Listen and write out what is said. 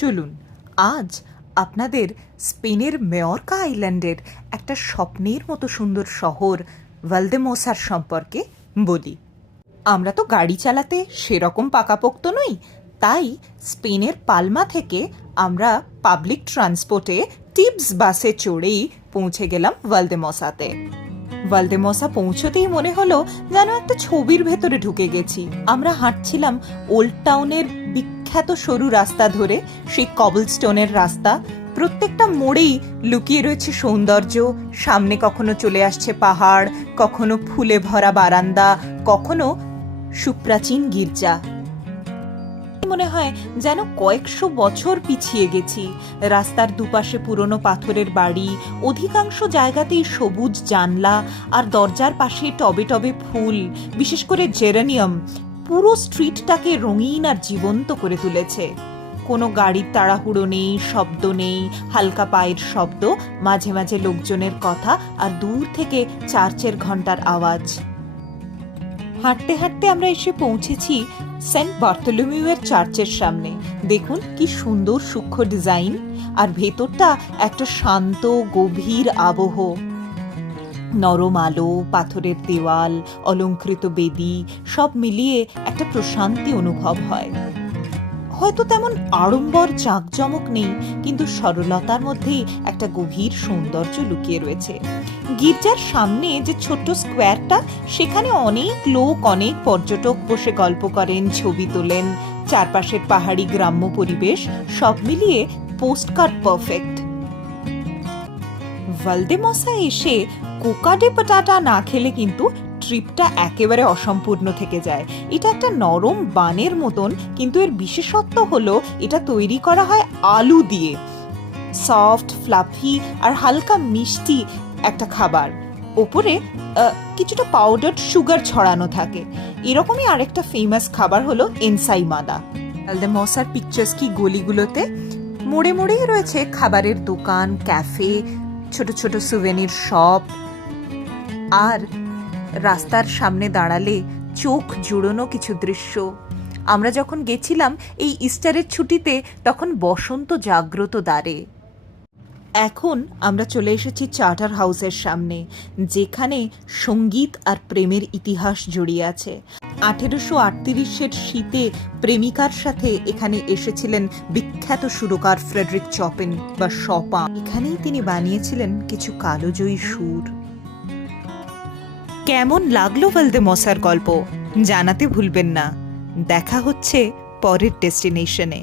চলুন আজ আপনাদের স্পেনের মেয়রকা আইল্যান্ডের একটা স্বপ্নের মতো সুন্দর শহর ভালদেমোসার সম্পর্কে বলি। আমরা তো গাড়ি চালাতে সেরকম পাকাপোক্ত নই, তাই স্পেনের পালমা থেকে আমরা পাবলিক ট্রান্সপোর্টে টিপস বাসে চড়েই পৌঁছে গেলাম ভালদেমোসাতে। ভালদেমোসা পৌঁছতেই মনে হলো যেন একটা ছবির ভেতরে ঢুকে গেছি। আমরা হাঁটছিলাম ওল্ড টাউনের বিখ্যাত সরু রাস্তা ধরে, সেই কবলস্টোনের রাস্তা। প্রত্যেকটা মোড়েই লুকিয়ে রয়েছে সৌন্দর্য। সামনে কখনো চলে আসছে পাহাড়, কখনো ফুলে ভরা বারান্দা, কখনো সুপ্রাচীন গির্জা। মনে হয় যেন কয়েকশো বছর পিছিয়ে গেছি। রাস্তার দুপাশে পুরনো পাথরের বাড়ি, অধিকাংশ জায়গাতেই সবুজ জানলা, আর দরজার পাশে টবে টবে ফুল, বিশেষ করে জেরানিয়াম, পুরো স্ট্রিটটাকে রঙিন আর জীবন্ত করে তুলেছে। কোনো গাড়ির তাড়াহুড়ো নেই, শব্দ নেই, হালকা পায়ের শব্দ, মাঝে মাঝে লোকজনের কথা, আর দূর থেকে চার্চের ঘন্টার আওয়াজ। হাঁটতে হাঁটতে আমরা এসে পৌঁছেছি সেন্ট বার্থোলোমিউয়ের চার্চের সামনে। দেখুন কি সুন্দর সূক্ষ্ম ডিজাইন, আর ভেতরটা একটা শান্ত গভীর আবহ। নরম আলো, পাথরের দেওয়াল, অলংকৃত বেদি, সব মিলিয়ে একটা প্রশান্তি অনুভব হয়। হয়তো তেমন আড়ম্বর জাঁকজমক নেই, কিন্তু সরলতার মধ্যেই একটা গভীর সৌন্দর্য লুকিয়ে রয়েছে। গির্জার সামনে যে ছোট্ট স্কোয়ারটা, সেখানে অনেক লোক, অনেক পর্যটক বসে গল্প করেন, ছবি তোলেন। চারপাশের পাহাড়ি গ্রাম্য পরিবেশ, সব মিলিয়ে পোস্টকার্ড পারফেক্ট। ভালদেমোসা এসে কোকা ডে পাটাটা না খেলে কিন্তু ট্রিপটা একেবারে অসম্পূর্ণ থেকে যায়। এটা একটা নরম বানের মতন, কিন্তু এর বিশেষত্ব হলো এটা তৈরি করা হয় আলু দিয়ে। সফট, ফ্লাফি আর হালকা মিষ্টি একটা খাবার। ওপরে কিছুটা পাউডার সুগার ছড়ানো থাকে। এরকমই আরেকটা ফেমাস খাবার হলো এনসাইমাদা। ভালদেমোসার পিকচার্স কি গলিগুলোতে মোড়ে মোড়েই রয়েছে খাবারের দোকান, ক্যাফে, ছোট ছোট সুভেনির শপ। আর রাস্তার সামনে দাঁড়ালে চোখ জুড়োনো কিছু দৃশ্য। আমরা যখন গেছিলাম এই ইস্টারের ছুটিতে, তখন বসন্ত জাগ্রত দ্বারে। এখন আমরা চলে এসেছি চার্টার হাউসের সামনে, যেখানে সঙ্গীত আর প্রেমের ইতিহাস জড়িয়ে আছে। 1838-এর শীতে প্রেমিকার সাথে এখানে এসেছিলেন বিখ্যাত সুরকার ফ্রেডরিক চপিন বা শপান। এখানেই তিনি বানিয়েছিলেন কিছু কালোজয়ী সুর। কেমন লাগলো ভালদেমোসার গল্প জানাতে ভুলবেন না। দেখা হচ্ছে পরের ডেস্টিনেশনে।